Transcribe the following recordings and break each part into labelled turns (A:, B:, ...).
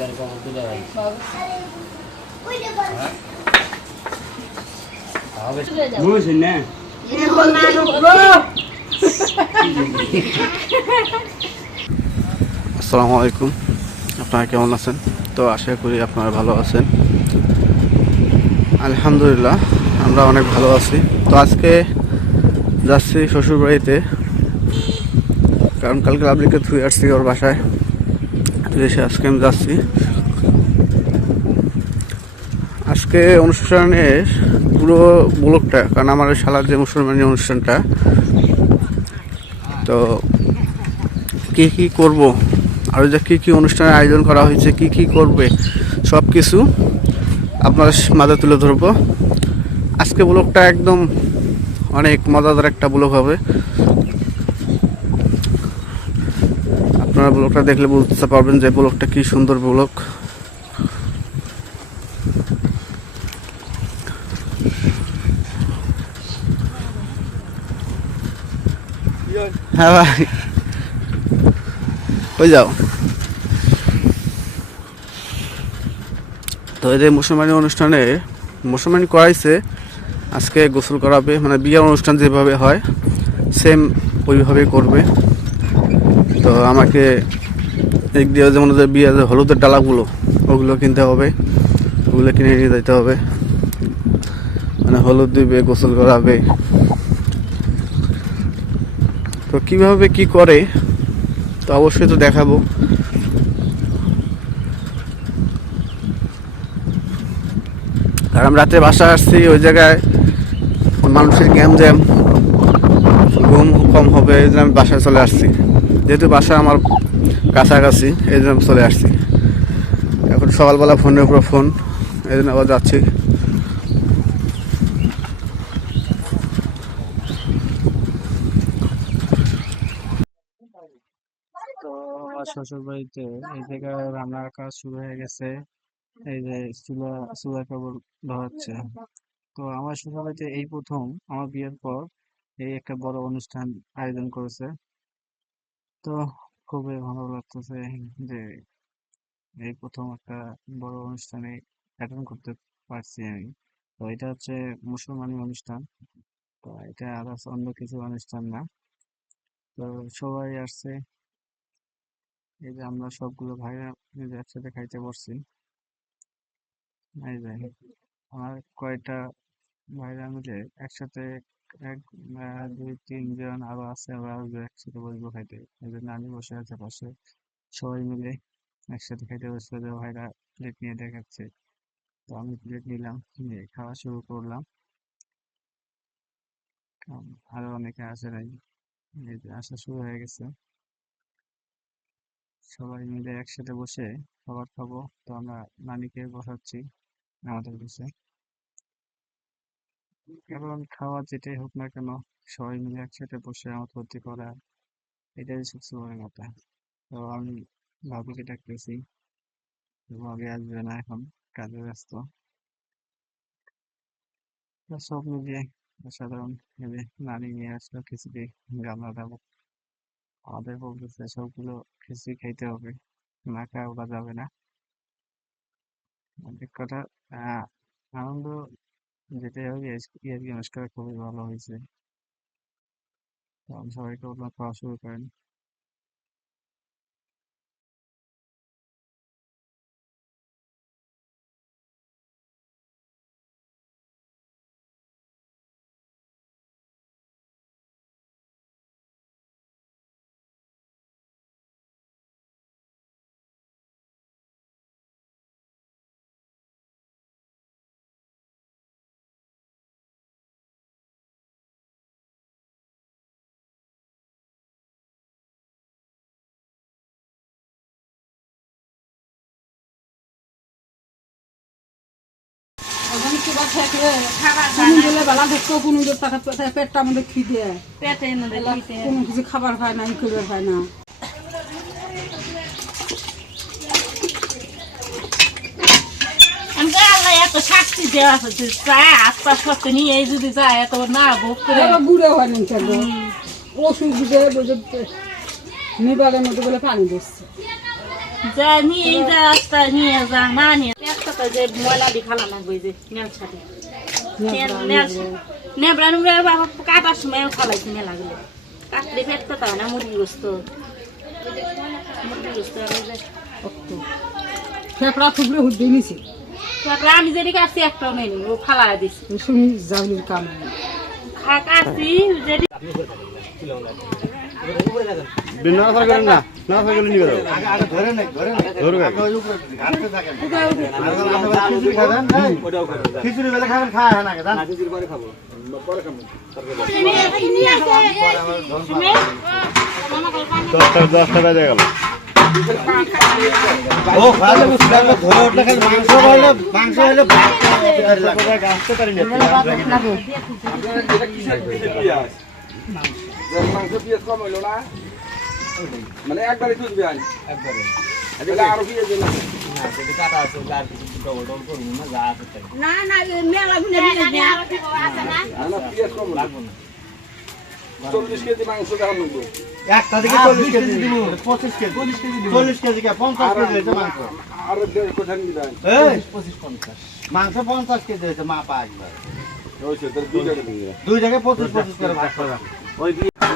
A: ভাই
B: বুঝছেন না
C: আসসালামু আলাইকুম। আপনারা কেমন আছেন? তো আশা করি আপনারা ভালো আছেন। আলহামদুলিল্লাহ, আমরা অনেক ভালো আছি। তো আজকে যাচ্ছি শ্বশুরবাড়িতে, কারণ কালকে লাভলিকে ধুয়ে আসছি ওর বাসায়। এসে আজকে আমি যাচ্ছি। আজকে অনুষ্ঠানের পুরো ব্লকটা কারণ আমার শালার যে মুসলমানি অনুষ্ঠানটা, তো কি কি করব, আর যে কি কি অনুষ্ঠানের আয়োজন করা হয়েছে, কি কি করবে সব কিছু আপনার মাঝে তুলে ধরবো। আজকে ব্লগটা একদম অনেক মজাদার একটা ব্লগ হবে। আপনারা ব্লগটা দেখলে বুঝতে পারবেন যে ব্লগটা কি সুন্দর ব্লগ। হ্যাঁ ভাই। কই যাও। তো এই যে মুসলমানি অনুষ্ঠানে মুসলমানি করাইছে, আজকে গোসল করাবে মানে বিয়ের অনুষ্ঠান যেভাবে হয় সেম ওইভাবেই করবে। তো আমাকে এক দিয়ে যেমন যে বিয়ে হলুদের ডালাগুলো, ওগুলো কিনতে হবে, ওগুলো কিনে নিয়ে যেতে হবে। মানে হলুদ দিবে, গোসল করাবে। তো কীভাবে কি করে, তো অবশ্যই তো দেখাবো। আমরা রাতে বাসা আসছি, ওই জায়গায় মানুষের গ্যাম জ্যাম, ঘুম কম হবে, এই আমি বাসায় চলে আসছি। যেহেতু বাসা আমার কাছাকাছি, এই জন্য চলে আসছি। এখন সকালবেলা ফোনের উপর ফোন এই জন্য আবার যাচ্ছি।
B: শ্বশুর বাড়িতে এই জায়গায় রান্নার কাজ শুরু হয়ে গেছে। এই যে চুলা চুলা কাপড় ধরাচ্ছে তো আমার শ্বশুর বাড়িতে এই প্রথম, আমার বিয়ের পর এই একটা বড় অনুষ্ঠান আয়োজন করেছে। তো খুবই ভালো লাগতেছে যে এই প্রথম একটা বড় অনুষ্ঠানে অ্যাটেন্ড করতে পারছি আমি। তো এটা হচ্ছে মুসলমানি অনুষ্ঠান। তো এটা আদার্স অন্য কিছু অনুষ্ঠান না। তো সবাই আসছে। এই যে আমরা সবগুলো ভাইরা যে একসাথে খাইতে পারছি এই যে আমার কয়টা ভাইরা মিলে একসাথে এক দুই, তিনজন আরও আছে আরও একসাথে বসবো খাইতে। এই জন্য নানি বসে আছে পাশে। সবাই মিলে একসাথে খাইতে বসলে যে ভাইরা প্লেট নিয়ে দেখাচ্ছে। তো আমি প্লেট নিলাম, নিয়ে খাওয়া শুরু করলাম। আরও অনেকে আসে নাই আসা শুরু হয়ে গেছে। সবাই মিলে একসাথে বসে খাবার খাব। তো আমরা নানিকে বসাচ্ছি আমাদের বসে কারণ খাওয়া যেটাই হোক না কেন, সবাই মিলে একসাথে বসে আমার ক্ষতি করা, এটাই সবচেয়ে বড় কথা তো আমি ভাবিকে ডাকতেছি ভাবি আসবে না এখন, কাজে ব্যস্ত। সব মিলিয়ে সাধারণ নানি নিয়ে আসলো খিচুড়ি গামলা দেবো। আমাদের বলতেছে, সবগুলো খিচুড়ি খাইতে হবে, না খাওয়া যাবে না। কথা আনন্দ যেটাই হোক ইয়ার্কি অনুষ্ঠান খুবই ভালো হয়েছে তো আমি সবাইকে বললাম খাওয়া শুরু করেন
D: ওখানে কিবা থাকলে কোনো দিলে বেলা ঢুকতো কোনো দিলে টাকা পেটটা আমাদের খিদে
E: পেটে
D: কোনো কিছু খাবার খায় না ই করবার খায় না।
E: এত শাস্তি দেওয়া আশপাশ করতে নিয়ে এই যদি যায় এত না ভোগ করে।
D: বুড়ো হয় না কেন? ওষুধ দিয়ে বুঝে নিবারের মধ্যে বলে পানি দিচ্ছে।
E: যা নিয়ে যা রাস্তা নিয়ে যা না নিয়ে। একটা তো যে ময়লা দি খালা লাগবে যে নেল ছাড়ি নুবড়া বাবা কাটার সময় খালাইছি মেলা গুলো কাটলে পেট হয় না মুরগি গোস্ত। মুরগি গোস্ত
D: ফেফড়া ফুবড়ে হুদ্দে নিছে।
E: তারপরে আমি যেদিকে কাটছি একটাও নেই ও ফালা দিছি।
D: শুনি যাওলির কাম।
E: কাটছি যেদি
C: নাড়াচাড়া করেন না নাড়াচাড়া করে নিয়ে ধরুক আগে।
A: খিচুড়ি বেলা খাবেন খায় না জান
C: দশটা দশটা বেজে গেল।
A: ও ভালো বুঝতে পারবে ধরে উঠলে খালি মাংস হইলে মাংস হইলে
C: আসতে পারি না।
F: মাংস পিঁয়াজ কম হইল না? মানে একবারে দুধ বেআই একবারে। আরও পিঁয়াজ দিলাম
D: না না মেলা গুনে
F: না পিঁয়াজ কম লাগবে না। চল্লিশ কেজি মাংস দেওয়া নেব
A: একটা দিকে চল্লিশ কেজি দিব। পঁচিশ কেজি। চল্লিশ কেজি পঞ্চাশ কেজি হয়েছে মাংস।
F: আর দেড় দিবেন
A: মাংস পঞ্চাশ কেজি হয়েছে মা পা একবার।
F: দুই
A: জায়গায় পঁচিশ পঁচিশ করে ভাগ করা
F: কে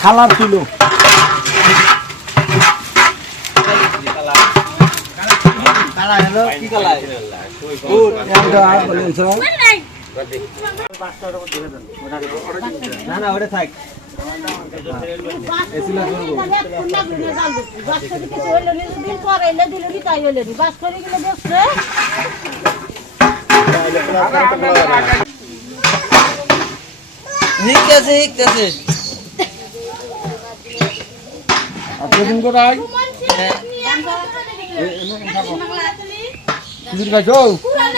A: খালার ছিল কালা হলো কি কালা না না ওটা থাক শিখতেছে শিখতেছে
F: কদিন করে আই খিচুড়ি খাইছো আমার জাল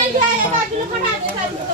F: ভিতরে
A: লাগবে বলে লাগবে বলে উঠে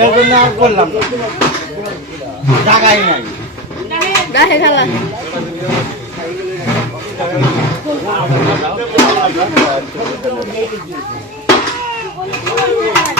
A: এর জন্য আর করলাম জায়গাই নাই।
D: Thank you.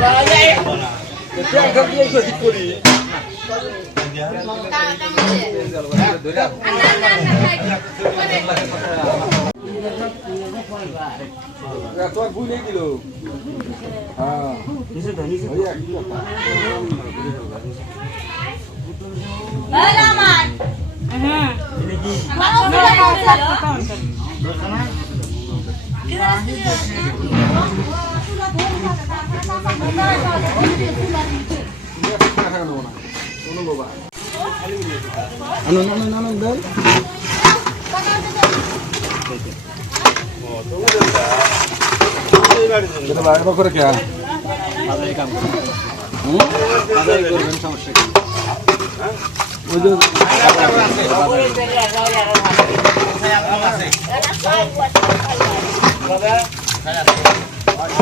G: ওটা দাও এটা হ্যাঁ এটা দেওয়ার পরে দিয়ে দেন এটা একটা দিয়ে ঠিক করি তোর বুঝে দিল হ্যাঁ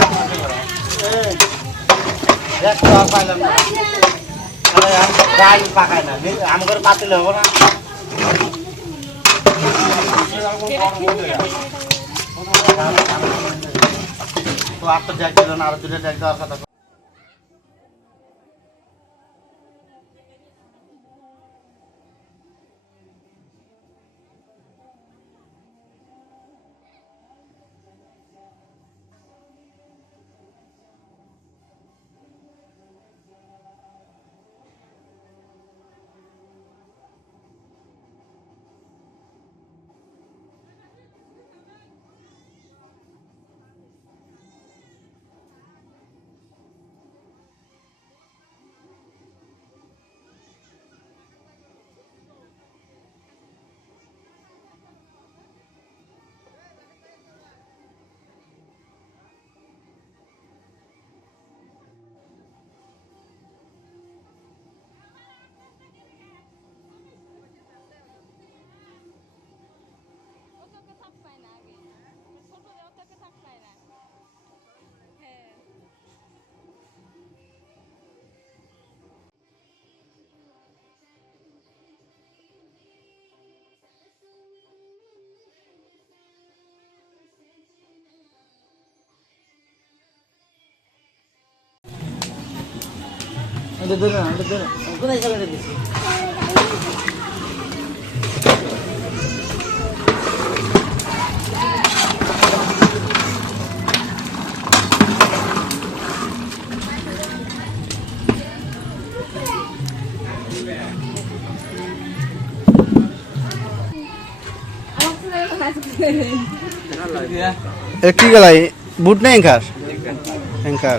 G: ওই একই কথা। এটা বাইরে করে কে ওই যে
H: গাছ পাকায় না আমার পাতিলে হব না তো আপনার দিলেন আরও দুটো জ্যাক দেওয়ার কথা
E: কি গেলাই? বুট না এঙ্কার? এঙ্কার।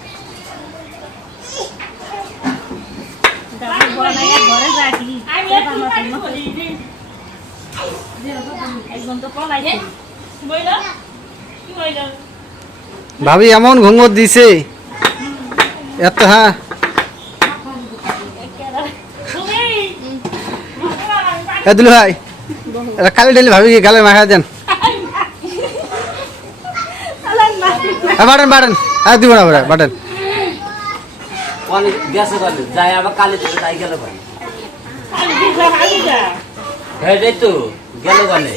E: ভাবি, এমন ঘুঙর দিছে। এত হ্যাঁ। দিল ভাই কালি ডেলি ভাবি গালে মাখা দেন। বাটেন বাটেন হ্যাঁ দিব না বাটেন
H: অনেক গেছে বলে যাই আবার কালি থেকে তাই গেল ভাই হ্যাঁ তো গেল গানে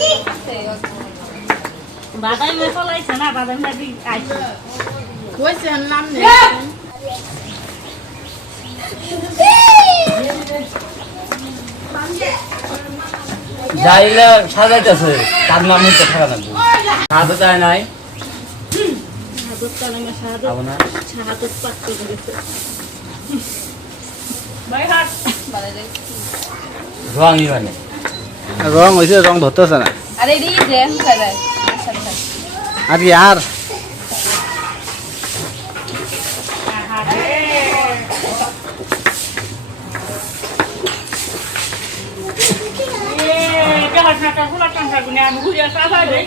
F: বাদাই মে পলাইছে না বাদাই লাগি আইছে
H: যাইলে সাজাইতেছে তার নাম হচ্ছে থাকা থাকবে হাতে চায় নাই?
E: কালামে শাহাদত শাহাদত পাঠ করে গেছে ভাই হাট
I: রং হয়েছে রং ধরতেছে না
J: আরে রি যে হুকারে
I: আর কি আর
E: এ যাহা ঠাটা ফুলা টাঙ্কা গুনে আমি ঘুরিয়া সাফা দেই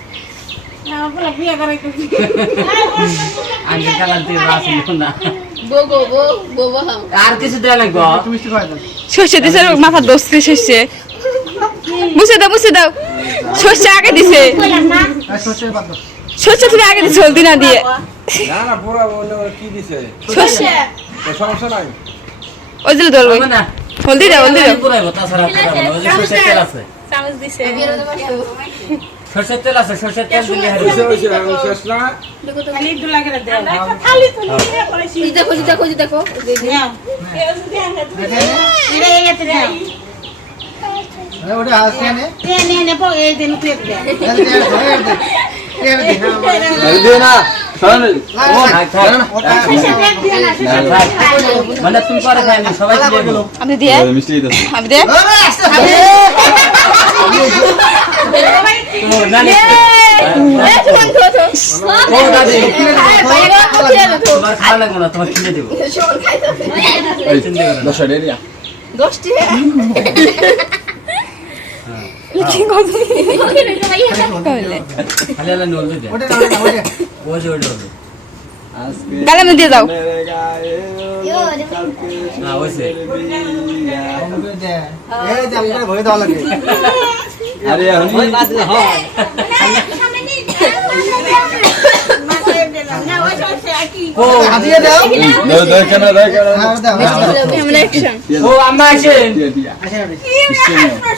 F: দিয়ে
J: হাম
K: সর্ষে দিছে মাথা দোষতে সর্ষে। মুছে দাও মুছে দাও। সর্ষে আগে দিছে। সর্ষে তুমি আগে দিছে হলদি না দিয়ে।
L: না না পুরো বলে কি দিছে?
K: সর্ষে।
L: তো সমস্যা নাই।
K: ওই দিলে ধরবো। হলদি দাও হলদি দাও।
E: দিছে।
L: না
F: খালি দুলা করে দেয়
E: খালি তো নিয়ে কইছি
J: এই দেখো দেখো দেখো
E: কেউ যদি আনে
M: ওটা না
F: নে নে নে পো এই দিন তুই দে
L: না
H: মানে
K: আপনি দিয়ে আপনি দিয়ে গালে মধ্যে যাও
H: না ওইছে
L: আরে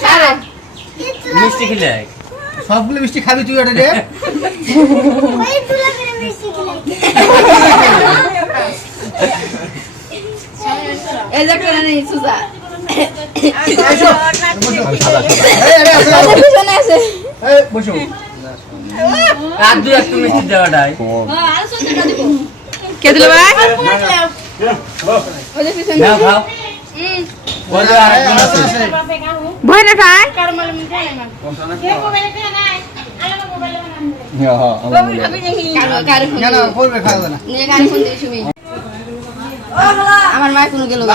M: হ্যাঁ।
H: মিষ্টি খেলে
M: সবগুলো মিষ্টি খাবি তুই ওটা
J: এই দেখো নেই সুজা হ্যাঁ
K: কে দিল ভাই ভয় না খায়
L: হ্যাঁ হ্যাঁ
J: কারও কারও ফোন
M: না না করবে খাওয়া না
J: নিয়ে কারও ফোন দিয়ে শুমি আমার মায়ের কোনো গেল না।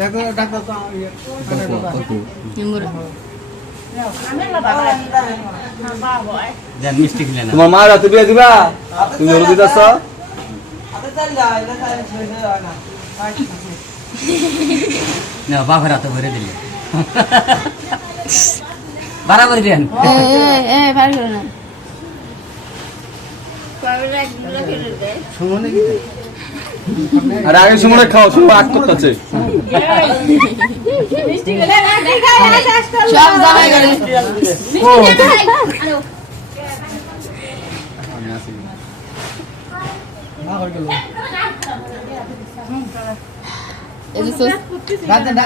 M: দেখো ডাক্তার তো ইয়ে,
L: তোমার মা রাতে বিয়ে দিবা? তুমি হলুদ দিতেছ?
H: না। বাপের হাতে ভরে দিলে। বাড়াবার দেন।
J: এ এ এ পার না পারলে একগুলো ফেলে দে
M: শুনুন কি
L: আরে আগে সময় খাও আগ করতেছে।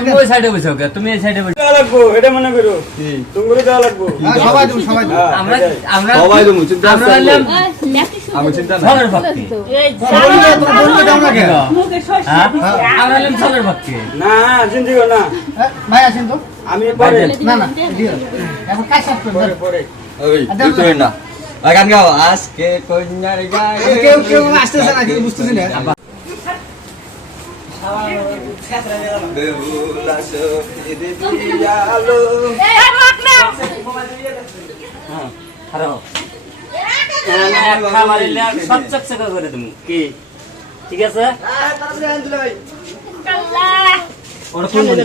H: তুমি সাইডে বসে ওকে তুমি এই সাইডে বসে।
M: লাগবো এটা মনে করো। তুমি দেওয়া লাগবো। সবাই সবাই
H: আমরা আমরা
L: সবাই চিন্তা আমি চিন্তা নাই।
H: ছলের ভক্তি
M: না জিন্দিও না। ভাই আসেন তো। আমি পরে। না না এখন কাজ শেষ করুন পরে পরে।
L: ওই না। গান গাও। আজকে কন্যার গায়ে
M: কেউ কেউ আসতেছে না বুঝতেছি না।
H: সব চকচকা করে তুমি কি? ঠিক আছে? ওটা কোন মনে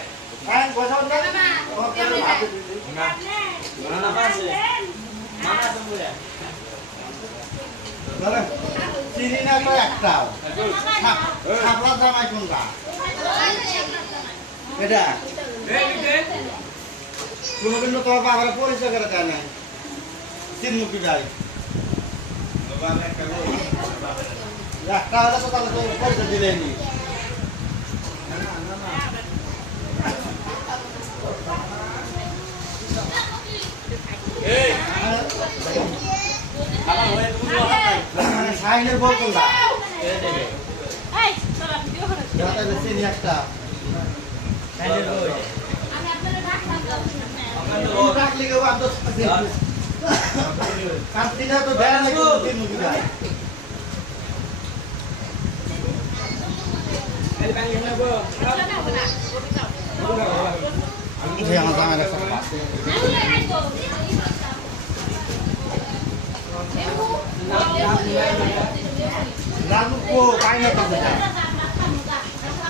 A: চিনি না তো একটাও খাপলা জামাই কোনটা এটা কোনোদিন তোমার বাবার পরিচয় করে দেয় নাই তিন মুখি যাই একটা হলে তো তাহলে পরিচয় দিলেনি সাইনের বল কোনটা একটা কেউ আর দশ কান্তিনা তো দেয় না কেউ রাখা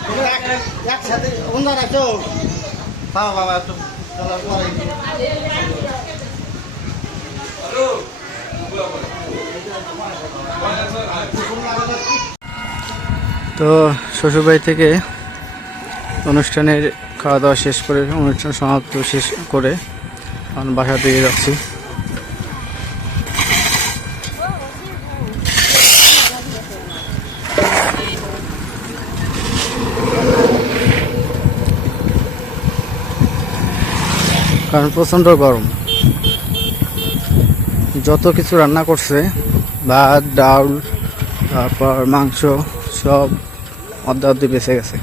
A: তো এক একসাথে
C: শ্বশুরবাড়ি থেকে অনুষ্ঠানের খাওয়া দাওয়া শেষ করে অনুষ্ঠান সমাপ্ত শেষ করে এখন বাসা থেকে যাচ্ছি। কারণ প্রচণ্ড গরম। যত কিছু রান্না করছে, ভাত, ডাল, তারপর মাংস, সব অর্ধা অর্ধি বেঁচে গেছে।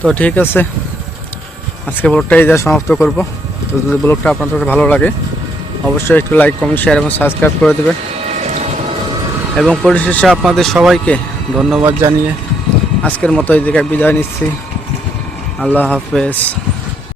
C: তো ঠিক আছে, আজকে ব্লগটাই যা সমাপ্ত করব। তো যদি ব্লগটা আপনাদের ভালো লাগে, অবশ্যই একটু লাইক কমেন্ট শেয়ার এবং সাবস্ক্রাইব করে দেবেন। এবং পরিশেষে আপনাদের সবাইকে ধন্যবাদ জানিয়ে আজকের মতো জায়গায় বিদায় নিচ্ছি। আল্লাহ হাফেজ।